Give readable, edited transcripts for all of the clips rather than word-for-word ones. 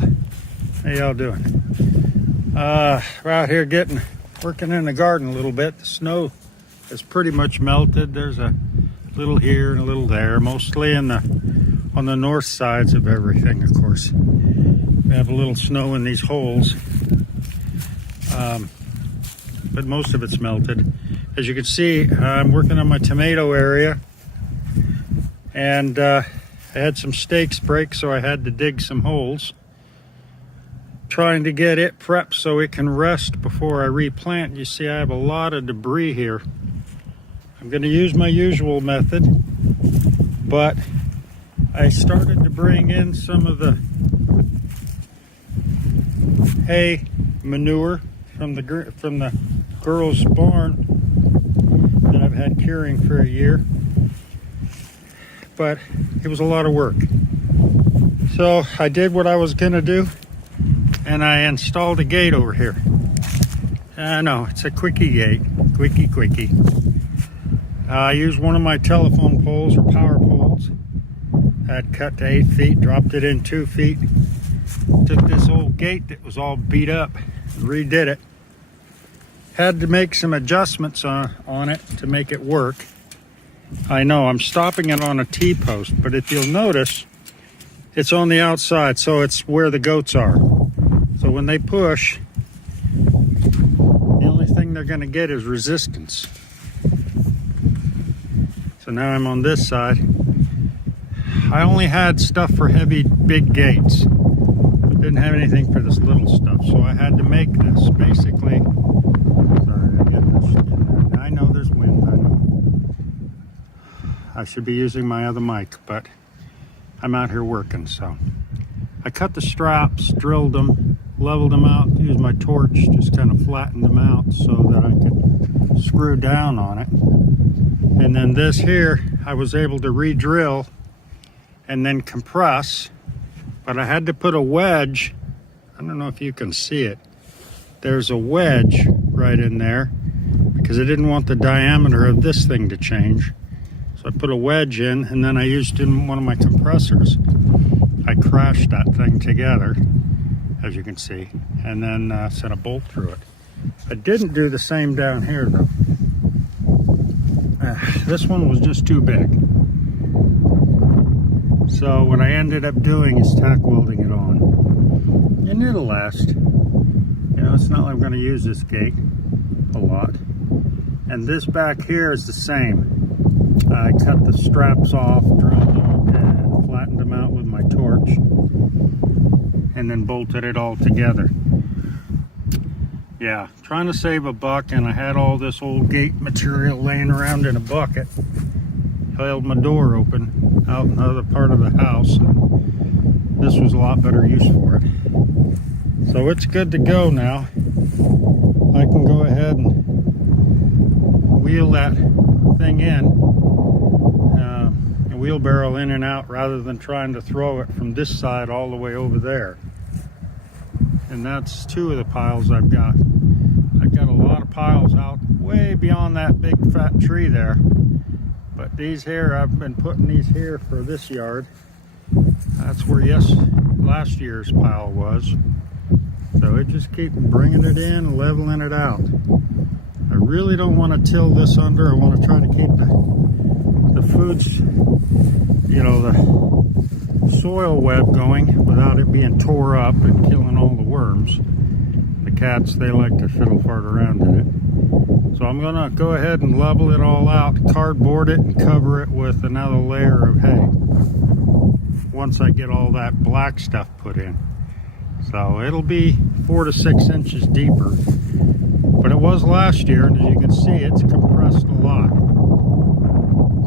How y'all doing? We're out here working in the garden a little bit. The snow is pretty much melted. There's a little here and a little there, mostly on the north sides of everything, of course. We have a little snow in these holes, but most of it's melted. As you can see, I'm working on my tomato area, and I had some stakes break, so I had to dig some holes, trying to get it prepped so it can rest before I replant. You see, I have a lot of debris here. I'm going to use my usual method, but I started to bring in some of the hay manure from the girls' barn that I've had curing for a year, but it was a lot of work. So I did what I was going to do, and I installed a gate over here. No, it's a quickie gate. Quickie. I used one of my telephone poles or power poles. I had cut to 8 feet, dropped it in 2 feet. Took this old gate that was all beat up, redid it. Had to make some adjustments on it to make it work. I know I'm stopping it on a T-post, but if you'll notice, it's on the outside, so it's where the goats are. So when they push, the only thing they're going to get is resistance. So now I'm on this side. I only had stuff for heavy, big gates. Didn't have anything for this little stuff, so I had to make this. Basically, sorry, I'm getting this in there. I know there's wind, I know. I should be using my other mic, but I'm out here working, so. I cut the straps, drilled them, leveled them out, used my torch, just kind of flattened them out so that I could screw down on it. And then this here, I was able to re-drill and then compress, but I had to put a wedge. I don't know if you can see it. There's a wedge right in there because I didn't want the diameter of this thing to change. So I put a wedge in, and then I used in one of my compressors. I crashed that thing together, as you can see, and then set a bolt through it. I didn't do the same down here though. This one was just too big. So what I ended up doing is tack welding it on. And it'll last. You know, it's not like I'm going to use this gate a lot. And this back here is the same. I cut the straps off, drilled them, and flattened them out with my torch. And then bolted it all together. Yeah, trying to save a buck, and I had all this old gate material laying around in a bucket. Held my door open out in the other part of the house. This was a lot better use for it. So it's good to go now. I can go ahead and wheel that thing in, and wheelbarrow in and out rather than trying to throw it from this side all the way over there. And that's 2 of the piles I've got. I've got a lot of piles out way beyond that big fat tree there. But these here, I've been putting these here for this yard. That's where last year's pile was. So it just keeps bringing it in, leveling it out. I really don't want to till this under. I want to try to keep the foods, you know, the soil web going without it being tore up and killing all the worms. The cats, they like to fiddle fart around in it. So I'm gonna go ahead and level it all out, cardboard it, and cover it with another layer of hay once I get all that black stuff put in. So it'll be 4 to 6 inches deeper, but it was last year, and as you can see, it's compressed a lot.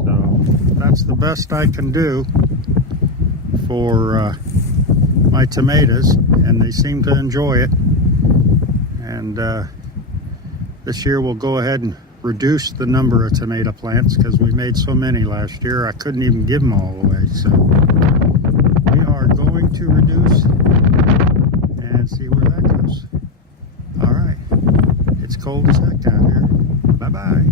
So that's the best I can do for my tomatoes, and they seem to enjoy it. And this year we'll go ahead and reduce the number of tomato plants because we made so many last year I couldn't even give them all away. So we are going to reduce and see where that goes. All right, it's cold as heck down here. Bye-bye.